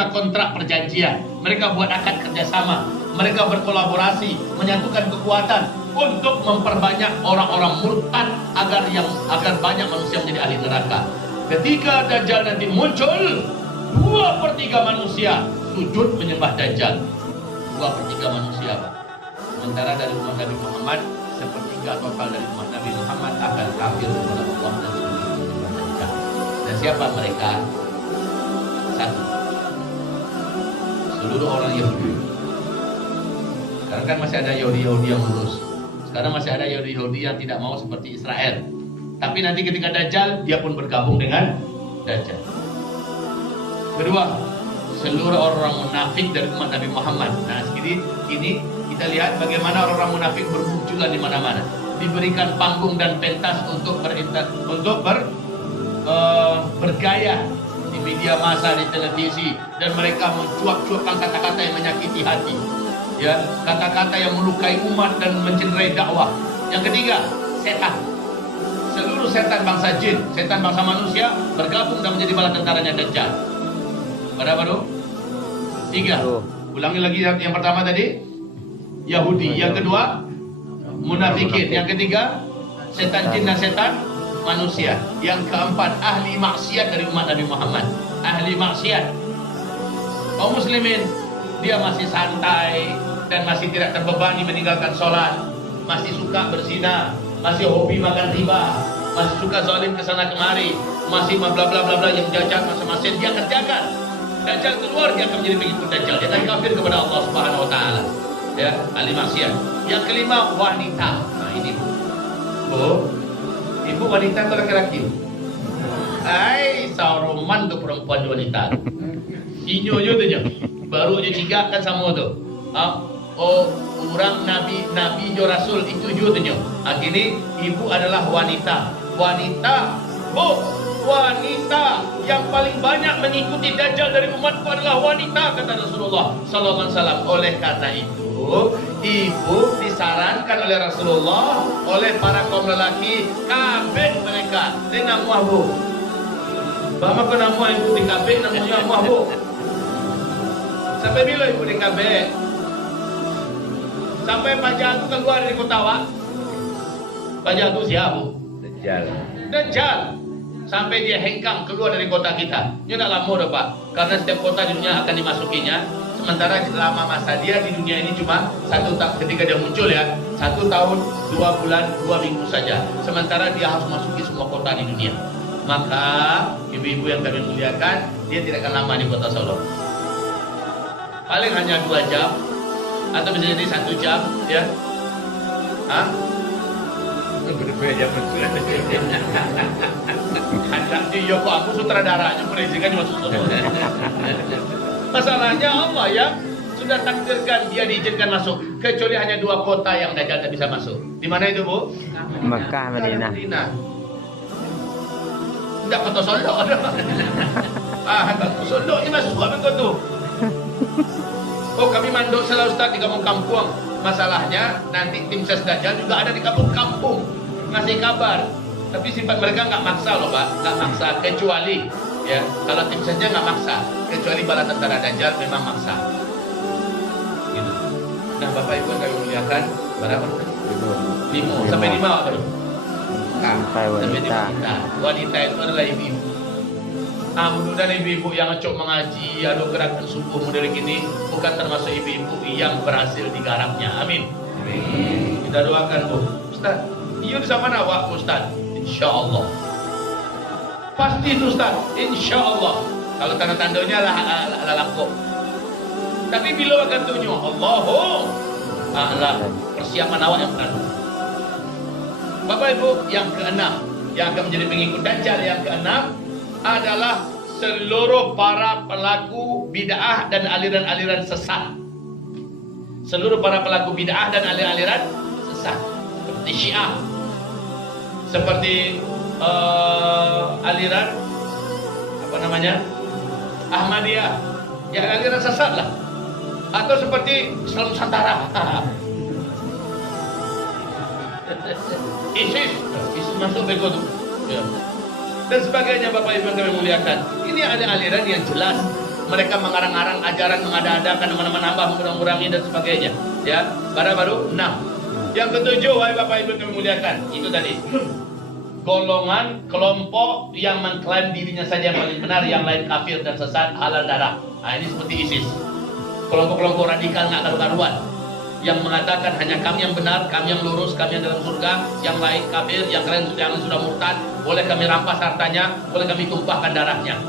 sudah kontrak perjanjian, mereka buat akad kerjasama, mereka berkolaborasi, menyatukan kekuatan untuk memperbanyak orang-orang murtad agar banyak manusia menjadi ahli neraka. Ketika Dajjal nanti muncul, 2/3 manusia sujud menyembah Dajjal. 2/3 manusia, Pak. Sementara dari umat Nabi Muhammad, sepertiga total dari umat Nabi Muhammad akan kafir kepada Allah dan menyembah Dajjal. Dan siapa mereka? Satu, seluruh orang Yahudi. Sekarang kan masih ada Yahudi yang lurus. Sekarang masih ada Yahudi yang tidak mau seperti Israel. Tapi nanti ketika Dajjal, dia pun bergabung dengan Dajjal. Kedua, seluruh orang munafik dari umat Nabi Muhammad. Nah, ini kita lihat bagaimana orang-orang munafik bermunculan di mana-mana. Diberikan panggung dan pentas untuk bergaya di media massa, di televisi, dan mereka mencuap-cuapkan kata-kata yang menyakiti hati. Ya, kata-kata yang melukai umat dan mencederai dakwah. Yang ketiga, setan. Seluruh setan bangsa jin, setan bangsa manusia bergabung dan menjadi bala tentaranya Dajjal. Berapa tuh? 3. Ulangi lagi yang pertama tadi, Yahudi. Yang kedua, munafikin. Yang ketiga, setan jin dan setan manusia. Yang keempat, ahli maksiat dari umat Nabi Muhammad. Ahli maksiat. Kaum muslimin, dia masih santai dan masih tidak terbebani meninggalkan sholat, masih suka berzina, masih hobi makan riba, masih suka zalim kesana kemari, masih bla bla bla bla yang jajan masing-masing dia kerjakan. Dajjal keluar, dia akan menjadi pengikut Dajjal, dia akan kafir kepada Allah Subhanahu Wa Taala. Ya, ahli maksiat. Yang kelima, wanita. Nah ini ibu wanita atau laki-laki? Sauroman tuh perempuan wanita. Inyo tu je. Baru je cigakan sama tu. Orang nabi jo rasul itu je tu je. Kini ibu adalah wanita. Wanita yang paling banyak mengikuti Dajjal dari umatku adalah wanita, kata Rasulullah sallallahu alaihi wasallam. Oleh karena itu, ibu disarankan oleh Rasulullah, oleh para kaum lelaki, kabeh mereka dengan muahbu. Bama kena muah ibu di kabeh namanya muahbu. Sampai bila ibu di kabeh? Sampai Dajjal itu keluar dari kota Wak. Dajjal itu siapa? Dajjal. Sampai dia hengkang keluar dari kota kita. Ini tak lama dah Pak. Karena setiap kota di dunia akan dimasukinya. Sementara lama masa dia di dunia ini cuma 1 tahun ketika dia muncul ya. 1 tahun, 2 bulan, 2 minggu saja. Sementara dia harus masuki semua kota di dunia. Maka ibu-ibu yang kami muliakan, dia tidak akan lama di kota Solo. Paling hanya 2 jam. Atau bisa jadi 1 jam ya. Iya kok aku sutradaranya berizinkan masuk Solo. Masalahnya Allah ya sudah takdirkan dia diizinkan masuk, kecuali hanya 2 kota yang Dajjal tak bisa masuk. Di mana itu Bu? Mekah, Madinah. Tidak kota Solo. Kota Solo ini masuk apa tu? Oh kami mandok salah Ustaz di kampung-kampung. Masalahnya nanti tim ses Dajjal juga ada di kampung-kampung ngasih kabar. Tapi sifat mereka nggak maksa loh Pak, nggak maksa, kecuali ya kalau tim sesnya nggak maksa, kecuali bala tentara Dajjal memang maksa. Gitu. Nah Bapak Ibu yang kami muliakan, berapa? 5 sampai 5 apa tuh? Sampai wanita. Wanita itu adalah ibu-ibu. Mudah-mudahan ibu-ibu yang ngecok mengaji atau gerakan subuh model gini bukan termasuk ibu-ibu yang berhasil digarapnya. Amin. Kita doakan Bu. Ustaz, iya sama nawak Ustaz. InsyaAllah. Pasti itu Ustaz. InsyaAllah. Kalau tanda-tandanya lah laku. Tapi bila akan tunjuk Allahu a'lam. Persiapan awak yang benar. Bapak Ibu, yang keenam yang akan menjadi pengikut Dajjal yang keenam adalah seluruh para pelaku bid'ah dan aliran-aliran sesat. Seluruh para pelaku bid'ah dan aliran-aliran sesat. Seperti Syiah, seperti aliran apa namanya Ahmadiyah, ya aliran sesat lah. Atau seperti Islam Nusantara, ISIS masuk bego tuh ya. Dan sebagainya Bapak Ibu yang kami muliakan. Ini ada aliran yang jelas mereka mengarang-arang ajaran, mengada-adakan, menambah, mengurangi dan sebagainya. Ya, baru 6. Yang ketujuh, wahai Bapak Ibu kami muliakan, itu tadi golongan kelompok yang mengklaim dirinya saja yang paling benar, yang lain kafir dan sesat, halal darah. Nah, ini seperti ISIS, kelompok-kelompok radikal nggak karu-karuan, yang mengatakan hanya kami yang benar, kami yang lurus, kami yang dalam surga, yang lain kafir, yang kalian sudah murtad, boleh kami rampas hartanya, boleh kami tumpahkan darahnya.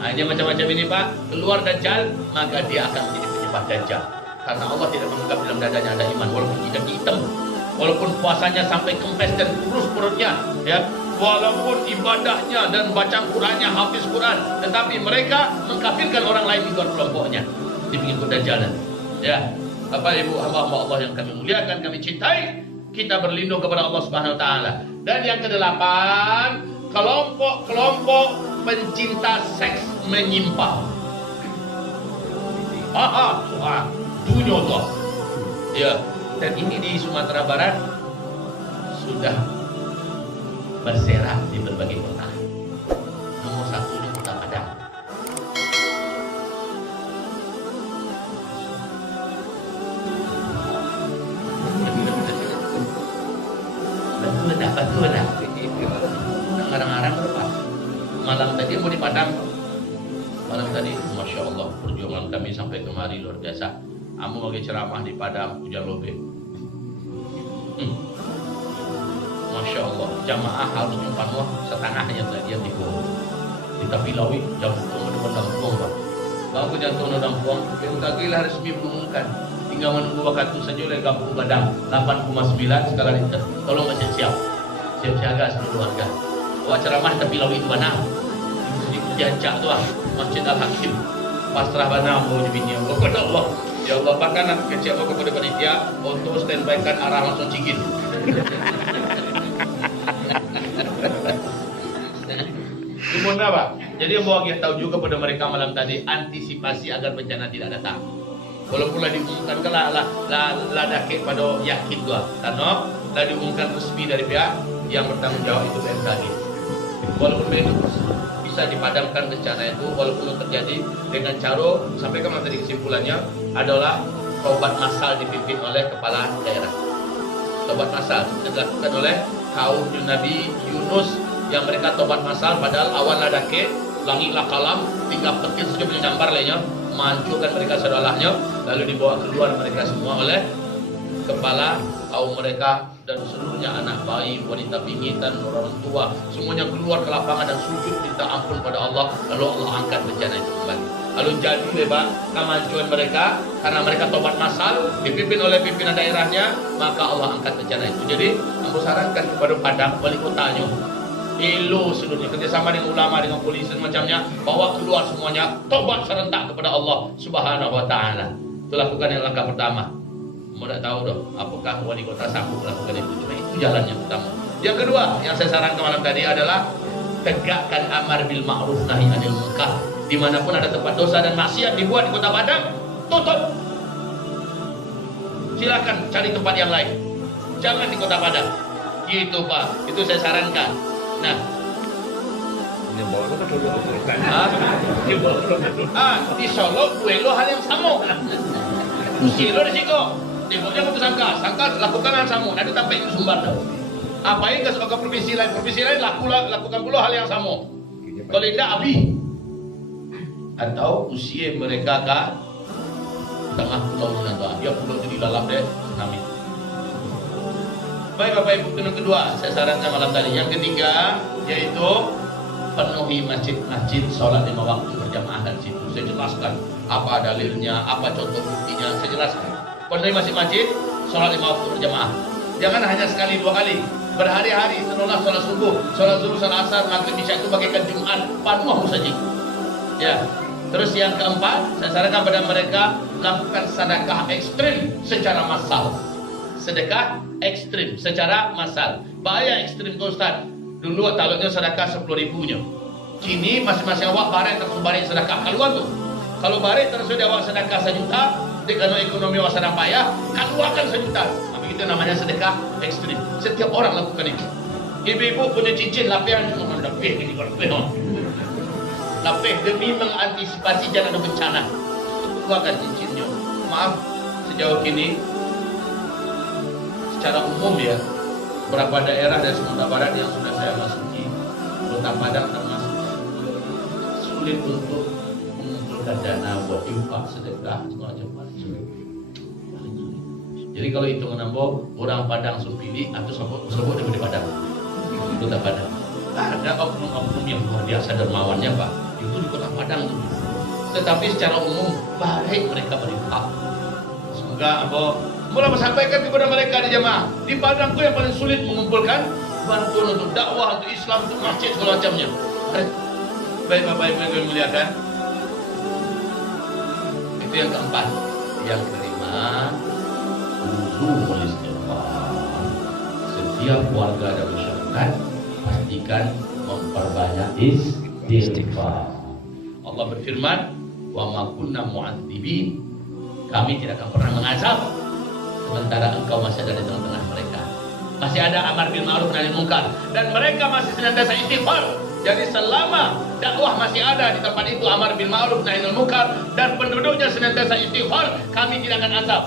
Nah, ini macam-macam ini Pak. Keluar Dajjal, maka dia akan menjadi penyebab Dajjal, karena Allah tidak menganggap dalam dadanya ada iman, walaupun tidak hitam, walaupun puasanya sampai kempes dan kurus perutnya, ya, walaupun ibadahnya dan baca Qurannya, hafiz Quran, tetapi mereka mengkafirkan orang lain di luar kelompoknya, di pengikut Dajjalan. Ya, Bapak Ibu hamba-hamba Allah yang kami muliakan, kami cintai, kita berlindung kepada Allah Subhanahu wa taala. Dan yang kedelapan, kelompok-kelompok pencinta seks menyimpang. Dunia Allah. Ya, dan ini di Sumatera Barat sudah berserak di berbagai kota. Nomor 1 di Kota Padang. Betul dah. Ngarang-ngarang berapa? Malam tadi mau di Padang. Malam tadi, Masya Allah, perjuangan kami sampai kemari luar biasa. Amu lagi ceramah di Padang, hujan lobe. Masya Allah, jamaah harus nyumpanuh setengahnya saja di bawah. Kita pilawi jam depan dampuang Pak. Kalau aku jantung dampuang, yang tagilah resmi mengumumkan. Tinggal menunggu waktu saja oleh Kampung Padang 8,9 skala Richter. Tolong masih siap siaga seluruh warga. Bahwa ceramah tapi lawi itu banam. Itu jajak tu Masjid Al Hakim. Pasrah banam mau dibini kepada Allah. Ya Allah, bahkan kecil aku kepada panitia untuk standby-kan arah langsung Cigin. Gimana Pak? Jadi yang mau kita tahu juga pada mereka malam tadi, antisipasi agar bencana tidak datang. Walaupun lah diumumkan lah dakik pada yakin gua, karena lah diumumkan resmi dari pihak yang bertanggung jawab itu BMKG. Walaupun itu bisa dipadamkan bencana itu, walaupun terjadi dengan cara sampai kemana tadi kesimpulannya adalah tobat massal dipimpin oleh kepala daerah. Tobat massal dilakukan oleh kaum Nabi Yunus yang mereka tobat massal, padahal awal ladake langitlah kalam tinggal petir saja punya gambar lainnya menghancurkan mereka sedalahnya, lalu dibawa keluar mereka semua oleh kepala kaum mereka dan seluruhnya anak bayi, wanita pingitan, orang tua, semuanya keluar ke lapangan dan sujud minta ampun pada Allah, lalu Allah angkat bencana itu kembali. Lalu jadi lebar kemajuan mereka karena mereka tobat massal dipimpin oleh pimpinan daerahnya, maka Allah angkat bencana itu. Jadi aku sarankan kepada Padang wali kotanya, elo seluruhnya kerjasama dengan ulama, dengan polisi semacamnya, bawa keluar semuanya tobat serentak kepada Allah Subhanahu wa taala. Itu lakukan yang langkah pertama. Mau tak tahu dong apakah wali kota sanggup melakukan itu. Cuma itu jalan yang pertama. Yang kedua yang saya sarankan malam tadi adalah tegakkan amar bil ma'ruf nahi anil munkar. Dimanapun ada tempat dosa dan maksiat dibuat di Kota Padang, tutup. Silakan cari tempat yang lain. Jangan di Kota Padang. Gitu Pak. Itu saya sarankan. Nah, ini bawa ke dulu kan. di Solo lo hal yang sama. Silo di situ. Dia mau sangka lakukan hal sama. Nanti sampai itu sumber dah. Apa yang ke sebagai provinsi lain lakukan pula hal yang sama. Kalau tidak abi atau usia mereka ke tengah pulau Nangka. Dia pulau jadi lalap deh tsunami. Baik Bapak Ibu, yang kedua saya sarankan malam tadi. Yang ketiga yaitu penuhi masjid-masjid sholat 5 waktu berjamaah di situ. Saya jelaskan apa dalilnya, apa contoh buktinya, saya jelaskan. Penuhi masjid-masjid sholat 5 waktu berjamaah. Jangan hanya sekali 2 kali, berhari-hari. Setelah sholat subuh, sholat zuhur, sholat asar, maghrib, isya itu bagaikan Jumat penuh saja. Ya. Terus yang keempat, saya sarankan pada mereka lakukan sedekah ekstrim secara massal. Sedekah ekstrim secara massal. Bahaya ekstrim tuh Ustaz. Dulu taluknya sedekah 10.000-nya. Kini masing-masing awak barek terus barek sedekah keluar tuh. Kalau barek terus dia awak sedekah 1 juta, dengan ekonomi awak sedang payah, keluarkan 1 juta. Tapi itu namanya sedekah ekstrim. Setiap orang lakukan itu. Ibu-ibu punya cincin lapian, lapih ini lapih. lapeh demi mengantisipasi jangan ada bencana. Keluarkan cincinnya. Maaf, sejauh ini secara umum ya, beberapa daerah dari Sumatera Barat yang sudah saya masuki, Kota Padang termasuk, sulit untuk mengumpulkan dana buat infak, sedekah, semacam sulit. Jadi kalau itu menambah orang Padang Supili atau sebut daripada Padang, Kota Padang. Ada oknum-oknum yang luar biasa dermawannya Pak, itu di Kota Padang tuh. Tetapi secara umum baik mereka berinfak. Semoga mulai sampaikan kepada mereka di jamaah di Padang itu yang paling sulit mengumpulkan bantuan untuk dakwah, untuk Islam, untuk masjid segala macamnya. Baik Bapak Ibu yang dimuliakan, itu yang keempat. Yang kelima, luzumul istighfar. Setiap warga dan masyarakat pastikan memperbanyak istighfar. Allah berfirman, wa ma kunna mu'adzibin, kami tidak akan pernah mengazab sementara engkau masih ada di tengah-tengah mereka, masih ada amar bil ma'ruf nahi munkar, dan mereka masih senantiasa istighfar. Jadi selama dakwah masih ada di tempat itu amar bil ma'ruf nahi munkar dan penduduknya senantiasa istighfar, kami tidak akan azab.